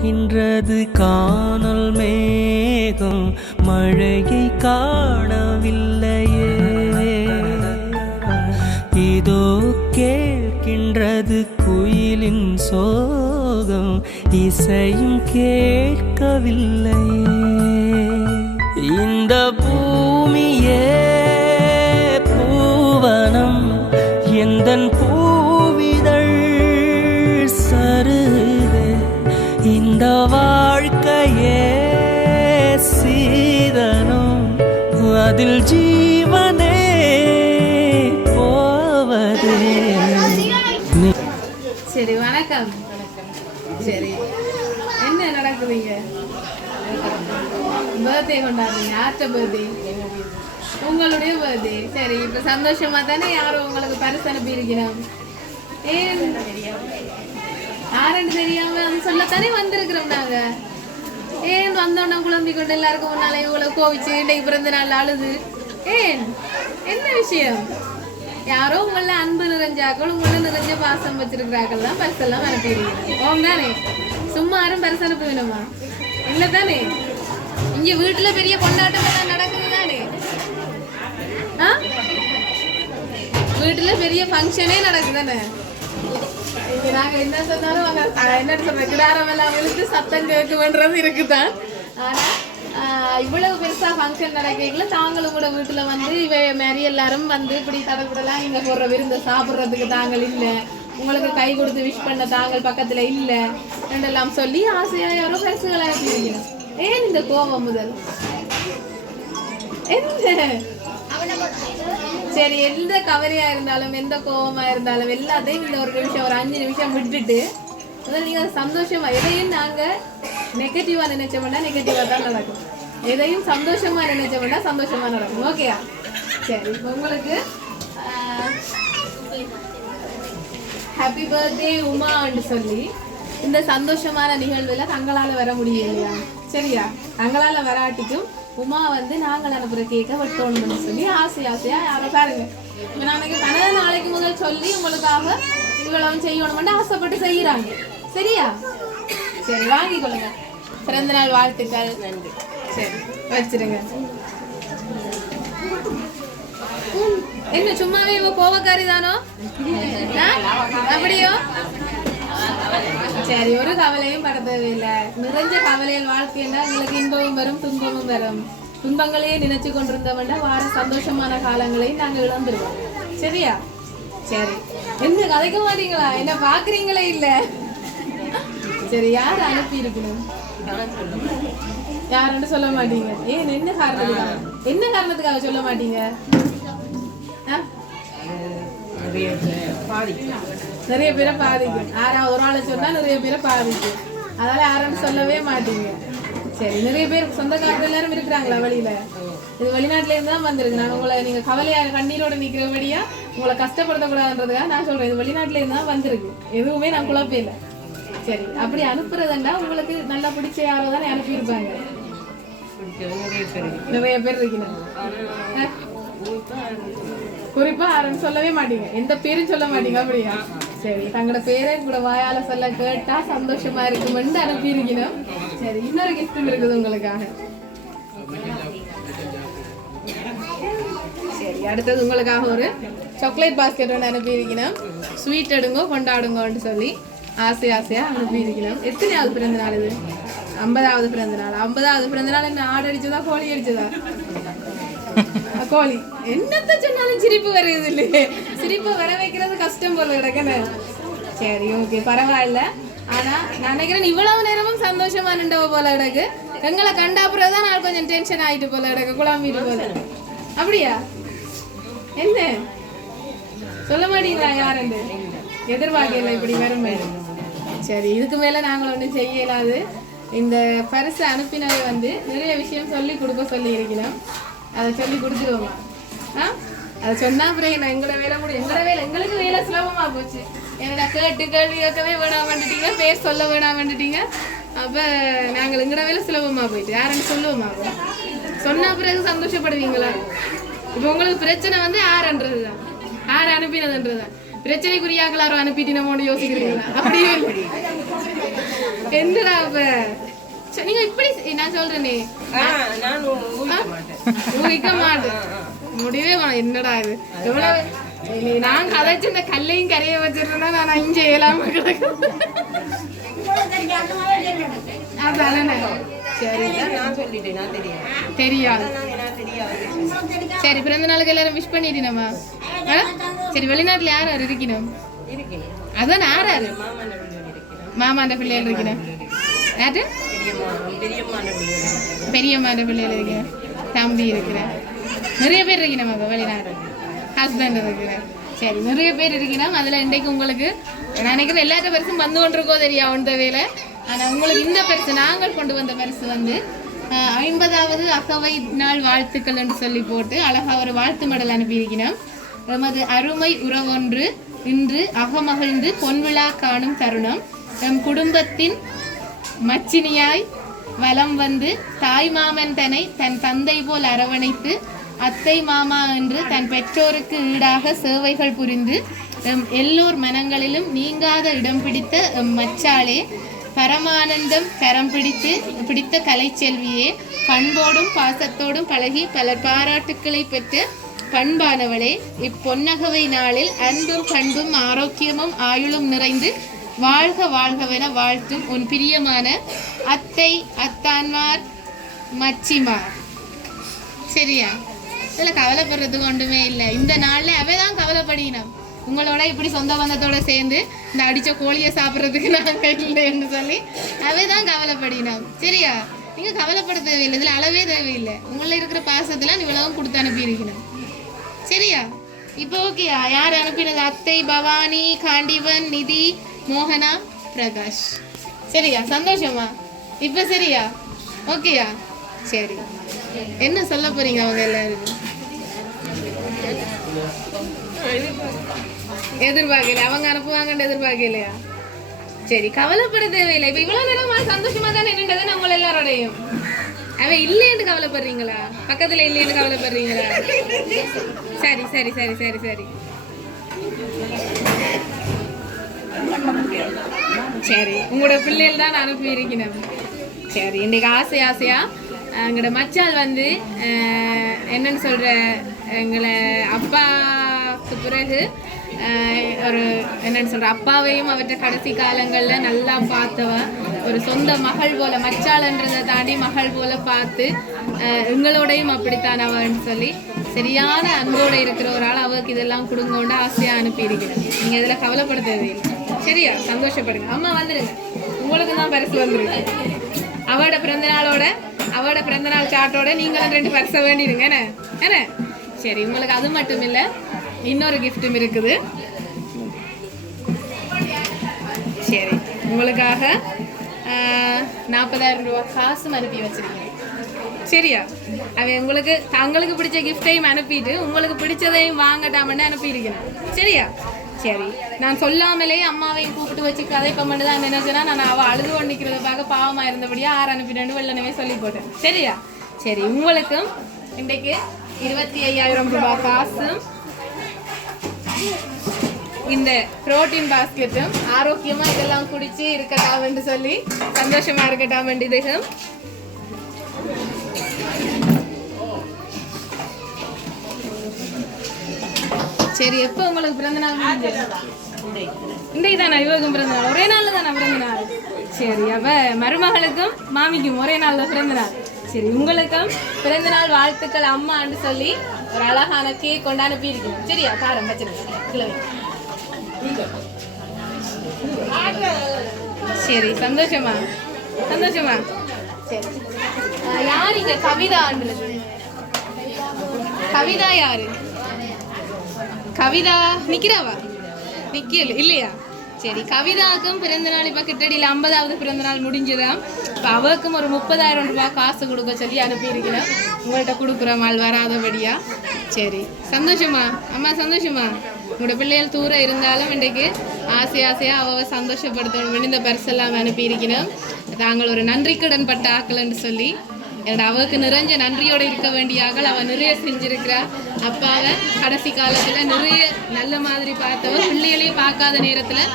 போகின்றது காணல் மேகம் மழையை காணவில்லையே. இதோ கேட்கின்றது குயிலின் சோகம் இசையும் கேட்கவில்லையே. இந்த பூமியே பூவனம் எந்தன் பூவிதழ் சருது. இந்த வாழ்க்கையே சீதனம் அதில் ஜீவனே போவதே. சரி வணக்கம். சரி என்ன நடக்குதுங்க? பர்த்டே கொண்டாடுறீங்க. யார்கிட்ட பர்த்டே? உங்களுடைய பர்த்டே. சரி இப்ப சந்தோஷமா தானே யாரும் உங்களுக்கு பரிசு அனுப்பி இருக்கிறோம். ஏன் யாருன்னு தெரியாம சொல்லத்தானே வந்திருக்கிறோம் நாங்க. ஏன் வந்தோன்னா குழம்பி கொண்டு எல்லாருக்கும் முன்னாலே இவ்வளவு கோவிச்சு இன்றைக்கு பிறந்த நாள் அழுது ஏன் என்ன விஷயம்? யாரோ உங்கள அன்பு நிறைஞ்சாக்கள் உங்கள நிறைஞ்ச பாசம் வச்சிருக்கிறாக்கள் தான் பரிசெல்லாம் அனுப்பிடுவீங்க. ஓம் தானே, சும்மா யாரும் பரிசு அனுப்ப வேணுமா? இல்லை தானே? இங்க வீட்டுல பெரிய கொண்டாட்டம் எல்லாம் நடக்குது தானே? வீட்டுல பெரிய ஃபங்க்ஷனே நடக்குதானே? இங்க நாங்க என்ன சொன்னாலும் என்ன சொல்ற கிடாரம் எல்லாம் விழுந்து சத்தம் கேட்குன்றது இருக்குதான். ஆனா இவ்வளவு பெருசா ஃபங்க்ஷன் நடக்கல தாங்களும் கூட வீட்டுல வந்து இவ மாரி எல்லாரும் வந்து இப்படி தடப்படலாம் இங்க போடுற விருந்த சாப்பிட்றதுக்கு தாங்கள் இல்லை, உங்களுக்கு கை கொடுத்து விஷ் பண்ண தாங்கள் பக்கத்துல இல்ல ரெண்டெல்லாம் சொல்லி ஆசையா யாரோ பரிசுகளை அனுப்பியிருக்கணும். ஏன் இந்த கோபம் முதல்? என்ன சரி எந்த கவலையா இருந்தாலும் எந்த கோபமா இருந்தாலும் எல்லாத்தையும் இந்த ஒரு நிமிஷம் ஒரு 5 நிமிஷம் விட்டுட்டு முதல்ல நீங்க சந்தோஷமா எதையும் நாங்க நெகட்டிவா நினைச்சோம்னா நெகட்டிவா தான் நடக்கும், எதையும் சந்தோஷமா நினைச்சோம்னா சந்தோஷமா நடக்கும். ஓகேயா? சரி இப்போ உங்களுக்கு ஹாப்பி பர்த்டே உமான்னு சொல்லி இந்த சந்தோஷமான நிகழ்வுல தங்களால வர முடியலையா? சரியா? தங்களால வராட்டிக்கும் உமா வந்து நாங்கள் அனுப்புற கேட்க வெட்டணும்னு சொல்லி ஆசையா யாரோ பாருங்க இப்போ நாளைக்கு கனவு நாளைக்கு முதல் சொல்லி உங்களுக்காக இவ்வளவு செய்யணும்னு ஆசைப்பட்டு செய்யறாங்க. சரியா? சரி வாங்கிக்கொள்ளுங்க. பிறந்த நாள் வாழ்த்துக்கள். நன்றி. சரி வச்சிருங்க. என்ன சும்மாவே இவ கோவக்காரி தானோ? அப்படியோ? சரி ஒரு கவலையும் பட தேவையில்லை. நிறைஞ்ச கவலையில் வாழ்க்கைன்னா உங்களுக்கு இன்பமும் வரும் துன்பமும் வரும். துன்பங்களையே நினைச்சு கொண்டிருந்தவன்னா வார சந்தோஷமான காலங்களையும் நாங்க இழந்துருவோம். சரியா? சரி என்ன கதைக்க மாட்டீங்களா? என்ன பாக்குறீங்களே இல்ல? சரி யார் அனுப்பி இருக்கணும்? யாருன்னு சொல்ல மாட்டீங்க. ஏன் என்ன காரணத்துக்காக? என்ன காரணத்துக்காக சொல்ல மாட்டீங்க? நிறைய பேரை பாதிக்கும். யாராவது ஒரு ஆளை சொன்னா நிறைய பேரை பாதிக்கும். அதனால யாரும் சொல்லவே மாட்டீங்க. சரி நிறைய பேர் சொந்தக்காரர்கள் எல்லாரும் இருக்கிறாங்களா வெளியில? இது வெளிநாட்டுல இருந்து தான் வந்திருக்கு. நான் உங்களை நீங்க கவலையா கண்ணீரோட நிக்கிறபடியா உங்களை கஷ்டப்படுத்தக்கூடாதுன்றதுக்காக நான் சொல்றேன். இது வெளிநாட்டுல இருந்து தான் வந்திருக்கு. எதுவுமே நான் குழப்பே இல்லை. சரி அப்படி அனுப்புறதுண்டா உங்களுக்கு நல்லா பிடிச்ச யாரோ தானே அனுப்பியிருப்பாங்க. நிறைய பேர் இருக்கணும். குறிப்பா யாரும் சொல்லவே மாட்டீங்க, எந்த பேரும் சொல்ல மாட்டீங்க. அப்படியா? சரி தங்களோட பேரை கூட வாயால சொல்ல கேட்டா சந்தோஷமா இருக்குமென்று அனுப்பியிருக்கணும். சரி இன்னொரு கிஃப்ட் இருக்குது உங்களுக்காக. சரி அடுத்தது உங்களுக்காக ஒரு சாக்லேட் பாஸ்கெட் ஒன்று அனுப்பியிருக்கணும். ஸ்வீட் எடுங்கோ கொண்டாடுங்கன்னு சொல்லி ஆசையா அனுப்பியிருக்கணும். எத்தனையாவது பிறந்த நாள் இது? 50வது பிறந்த நாள். 50வது பிறந்த நாள் என்ன ஆடு அடிச்சதா கோழி அடிச்சதா? கோழி. என்னத்த சொன்னாலும் சிரிப்பு வருது இல்லையே. சிரிப்பு வர வைக்கிறது கஷ்டம் போல கிடக்குன்னு. சரி ஓகே பரவாயில்ல. ஆனா நான் நினைக்கிறேன் இவ்வளவு நேரமும் சந்தோஷமா நின்றவ போல கிடக்கு. எங்களை கண்டாப்புறதான் நான் கொஞ்சம் டென்ஷன் ஆயிட்டு போல கிடக்கு, குழம்பிட்டு போல. அப்படியா? என்ன சொல்ல மாட்டீங்களா யாருன்னு? எதிர்பார்க்கல இப்படி வருமே. சரி இதுக்கு மேல நாங்கள் ஒன்றும் செய்யலாது. இந்த பரிசு அனுப்பினவை வந்து நிறைய விஷயம் சொல்லி கொடுக்க சொல்லி இருக்கிறோம். அதை சொல்லி கொடுத்துருவோமா? அதை சொன்னா அப்புறம் எங்களோட வேலை எங்களுக்கு வேலை சுலபமா போச்சு. என்னடா கேட்டு கேள்வி கேட்கவே வேணாம் வந்துட்டீங்க, பேர் சொல்ல வேணாம் வந்துட்டீங்க. அப்ப நாங்கள் எங்களோட வேலை சுலபமா போயிட்டு யாருன்னு சொல்லுவோமா? சொன்னா பிறகு சந்தோஷப்படுவீங்களா? இப்போ உங்களுக்கு பிரச்சனை வந்து யாருன்றதுதான், யார் அனுப்பினதுன்றதுதான். பிரச்சனைக்குரியாக்கள் யாரும் அனுப்பிட்டு நம்ம யோசிக்கிறீங்களா? அப்படியே என்னடா அப்ப நீங்க இப்படி நான் சொல்றேனே நான் ஊகிக்க மாட்டேன் முடிவே என்னடா இது எவ்வளவு நான் கதைச்சு இந்த கல்லையும் கரைய வச்சிருந்தா நான் இங்க ஏலாம கிடக்கும் அதானே சரி நான் சொல்லிட்டேன் நான் தெரியாது சரி பிறந்த நாளுக்கு எல்லாரும் விஷ் பண்ணிட்டீனம்மா சரி வெளிநாட்டுல யார் யார் இருக்கணும் அதான் யாராரு மாமாண்ட பிள்ளைகள் இருக்கணும் யாரு பெரியம்மாண்ட பிள்ளைகள் இருக்கிறேன் தம்பி இருக்கிறேன் நிறைய பேர் இருக்கணும் வெளிநாடு ஹஸ்பண்ட் இருக்கிறேன் சரி நிறைய பேர் இருக்கணும் அதில் இன்றைக்கு உங்களுக்கு நான் நினைக்கிறேன் எல்லாத்த பரிசும் வந்து கொண்டிருக்கோ தெரியும் அந்த வேலை ஆனால் உங்களுக்கு இந்த பரிசு நாங்கள் கொண்டு வந்த பரிசு வந்து 50வது அகவை நாள் வாழ்த்துக்கள் என்று சொல்லி போட்டு அழகா ஒரு வாழ்த்து மடல் அனுப்பியிருக்கிறோம். எமது அருமை உறவொன்று இன்று அகமகிழ்ந்து பொன்விழா காணும் தருணம். எம் குடும்பத்தின் மச்சினியாய் வலம் வந்து தாய் மாமன் தன்னை தன் தந்தை போல் அரவணைத்து அத்தை மாமா என்று தன் பெற்றோருக்கு ஈடாக சேவைகள் புரிந்து எல்லோர் மனங்களிலும் நீங்காத இடம் பிடித்த மச்சாளே, பரமானந்தம் கரம் பிடித்த கலைச்செல்வியே, பண்போடும் பாசத்தோடும் பழகி பல பாராட்டுக்களை பெற்ற பண்பானவளே, இப்பொன்னகவை நாளில் அன்பும் பண்பும் ஆரோக்கியமும் ஆயுளும் நிறைந்து வாழ்க வாழ்கவென வாழ்த்தும் உன் பிரியமான அத்தை, அத்தான்மார், மச்சிமார். சரியா? இதில் கவலைப்படுறதுக்கு ஒன்றுமே இல்லை. இந்த நாளில் அவைதான் கவலைப்படினோம். உங்களோட இப்படி சொந்த பந்தத்தோட சேர்ந்து இந்த அடித்த கோழியை சாப்பிட்றதுக்கு நாங்கள் இல்லைன்னு சொல்லி அவைதான் கவலைப்படினோம். சரியா? நீங்கள் கவலைப்பட தேவையில்லை, இதில் அளவே தேவையில்லை. உங்களில் இருக்கிற பாசத்தெல்லாம் இவ்வளவும் கொடுத்து அனுப்பியிருக்கணும். சரியா? இப்போ ஓகேயா? யார் அனுப்பினது? அத்தை, பவானி, காண்டிவன், நிதி, மோகனா, பிரகாஷ். சரியா? சந்தோஷமா? இப்போ சரியா? ஓகேயா? சரி, என்ன சொல்ல போறீங்க அவங்க எல்லாருக்கும்? எதிர்பார்க்கல, அவங்க அனுப்புவாங்கன்னு எதிர்பார்க்கலையா? சரி, கவலைப்பட தேவையில்லை. இப்ப இவ்வளவு நேரமா சந்தோஷமா தானே நின்றது நம்ம எல்லாரோடையும். அவ இல்லைன்னு கவலைப்படுறீங்களா? பக்கத்துல இல்லைன்னு கவலைப்படுறீங்களா? சரி சரி சரி சரி சரி சரி, உங்களோட பிள்ளைகள் தான் அனுப்பி இருக்கணும். சரி, இன்னைக்கு ஆசையா எங்களோட மச்சால் வந்து என்னன்னு சொல்ற, எங்களை அப்பாவுக்கு பிறகு ஒரு என்னன்னு சொல்ற, அப்பாவையும் அவற்றை கடைசி காலங்களில் நல்லா பார்த்தவன், ஒரு சொந்த மகள் போல, மச்சாளன்றதை தாண்டி மகள் போல பார்த்து எங்களோடையும் அப்படித்தான் அவன்னு சொல்லி சரியான அன்போடு இருக்கிற ஒரு ஆள் அவருக்கு இதெல்லாம் கொடுங்கோண்டு ஆசையாக அனுப்பியிருக்கிறேன். நீங்கள் இதில் கவலைப்பட தேவையில்லை. சரியா? சந்தோஷப்படுங்க. அம்மா வந்துடுங்க, உங்களுக்கு தான் பரிசு வந்துருக்கு. அவட பிறந்தநாள் சாட்டோட நீங்களும் 2 பரிசை வேண்டிடுங்க. என்ன? சரி, உங்களுக்கு அது மட்டும் இல்லை, இன்னொரு கிஃப்ட்டும் இருக்குது. சரி, உங்களுக்காக 40,000 ரூபாய் காசும் அனுப்பி வச்சிருக்கேன். சரியா? அவன் உங்களுக்கு தங்களுக்கு பிடிச்ச கிஃப்டையும் அனுப்பிட்டு உங்களுக்கு பிடிச்சதையும் வாங்கட்டாமன்னு அனுப்பியிருக்கணும். சரியா? சரி, நான் சொல்லாமலே அம்மாவையும் கூப்பிட்டு வச்சு கதைப்ப மட்டும் தான் நினைச்சேன்னா நான் அவள் அழுது கொண்டிக்கிறத பார்க்க பாவமாக இருந்தபடியா 6 அனுப்பிட்டு வெள்ளனவே சொல்லி போட்டேன். சரியா? சரி, உங்களுக்கும் இன்றைக்கு 25,000 ரூபாய் காசும் இந்த புரோட்டீன் பாஸ்கெட்டும் ஆரோக்கியமா இதெல்லாம் குடிச்சு இருக்கட்டாம் என்று சொல்லி சந்தோஷமா இருக்கட்டாம் என்று இதுகும். சரி, எப்போ உங்களுக்கு பிறந்த நாள்? இன்றைக்கு தானே இவருக்கும் பிறந்த நாள்? ஒரே நாள்ல தானே பிறந்த நாள்? சரி, அப்ப மருமகளுக்கும் மாமிக்கும் ஒரே நாள்ல பிறந்த நாள். சரி, உங்களுக்கும் பிறந்த நாள் வாழ்த்துக்கள் அம்மான்னு சொல்லி ஒரு அழகான கேக் கொண்டு அனுப்பி இருக்கணும். சரியா? காரம் வச்சிருக்கேன். சரி, சந்தோஷமா? சரி, யார் இங்க கவிதான்றது? கவிதா யாரு? கவிதா நிக்கிறாவா? நிக்கல இல்லையா? சரி, கவிதாவுக்கும் பிறந்த நாள் இப்போ கிட்டடியில் 50வது பிறந்த நாள் முடிஞ்சுதான். இப்போ அவருக்கும் ஒரு 30,000 ரூபாய் காசு கொடுக்க சொல்லி அனுப்பியிருக்கிறேன். உங்கள்கிட்ட கொடுக்குற மால் வராதபடியா. சரி, சந்தோஷமா அம்மா? சந்தோஷமா? உங்களோட பிள்ளைகள் தூரம் இருந்தாலும் இன்றைக்கு ஆசையாக அவள் சந்தோஷப்படுத்தணும். இந்த பரிசெல்லாம் அனுப்பியிருக்கிறோம். தாங்கள் ஒரு நன்றி கடன் பட்ட ஆக்கலன்னு சொல்லி என்னோட அவளுக்கு நிறைஞ்ச நன்றியோடு இருக்க வேண்டிய ஆக்கள். அவள் நிறைய செஞ்சிருக்கிறா. அப்பாவை கடைசி காலத்தில் நிறைய நல்ல மாதிரி பார்த்தவ, பிள்ளைகளையும் பார்க்காத நேரத்தில்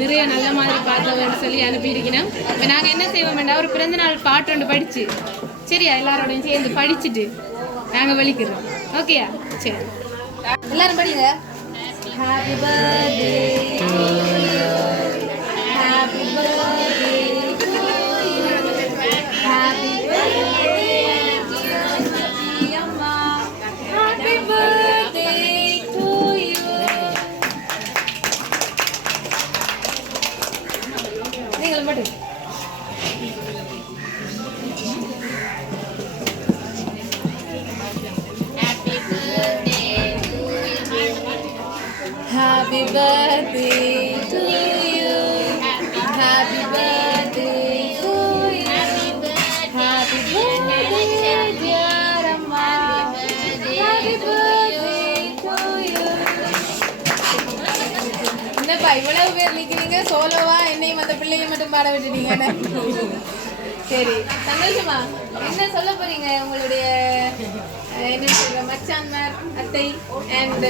நிறைய நல்ல மாதிரி பார்த்தவன்னு சொல்லி அனுப்பியிருக்கணும். இப்போ நாங்கள் என்ன செய்வோம் வேண்டாம், ஒரு பிறந்தநாள் பாட்டு ஒன்று படித்து சரியா எல்லாரோடையும் சேர்ந்து படிச்சுட்டு நாங்கள் வெளிக்கிறோம். ஓகேயா? சரி, எல்லாரும் படிங்க. Happy birthday happy birthday happy birthday அம்மா, ஹாப்பி பர்த்டே டு யூ. நீங்களும் பாட்டு. Happy birthday to you. Happy birthday to you. Happy birthday dear Amma. Happy birthday to you. என்னப்பா இவ்வளவு பேர் நிக்கிறீங்க, சோலோவா என்னையும் மற்ற பிள்ளைங்க மட்டும் பாட விட்டுட்டீங்க. சரி, சந்தோஷமா? என்ன சொல்ல போறீங்க உங்களுடைய என்ன சொல்ற மச்சான்மார், அத்தை அண்ட்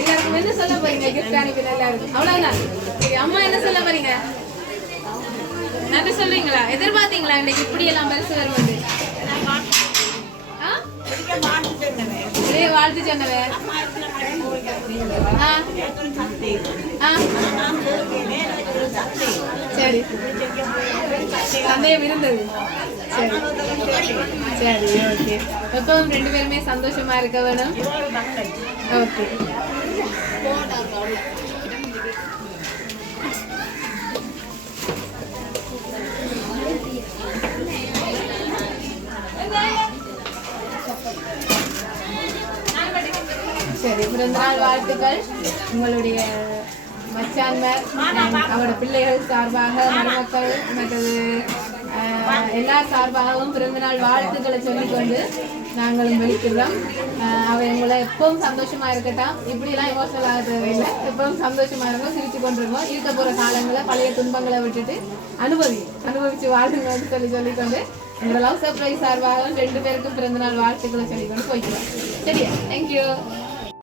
எல்லாருக்கும் என்ன சொல்ல போறீங்க? கிஃப்ட் அனுப்பி நல்லா இருக்கும், அவ்வளவுதான். சரி, அம்மா என்ன சொல்ல போறீங்க? நன்றி சொல்றீங்களா? எதிர்பார்த்தீங்களா இன்னைக்கு இப்படி எல்லாம் பரிசு வருவது? வாழ்த்து சொன்னவே சரி, சந்தேகம் இருந்தது. சரி சரி, ஓகே. எப்பவும் 2 பேருமே சந்தோஷமா இருக்க வேணும். ஓகே, சரி. பிறந்தநாள் வாழ்த்துக்கள் உங்களுடைய மச்சான்மார் அவரோட பிள்ளைகள் சார்பாக, மருமக்கள் மற்றது எல்லா சார்பாகவும் பிறந்தநாள் வாழ்த்துக்களை சொல்லிக்கொண்டு நாங்களும் வெளிக்கிறோம். அவர் உங்களை எப்பவும் சந்தோஷமா இருக்கட்டும். இப்படிலாம் எமோஷனல் ஆக தேவையில்லை. எப்பவும் சந்தோஷமா இருக்கும், சிரிச்சு கொண்டிருக்கோம். இருக்க போற காலங்களை பழைய துன்பங்களை விட்டுட்டு அனுபவிச்சு வாழுங்கன்னு சொல்லிக்கொண்டு எங்களோட லவ் சர்ப்ரைஸ் சார்பாக 2 பேருக்கும் பிறந்தநாள் வாழ்த்துக்களை சொல்லிக்கொண்டு போய்க்கிறோம். சரியா? தேங்க்யூ.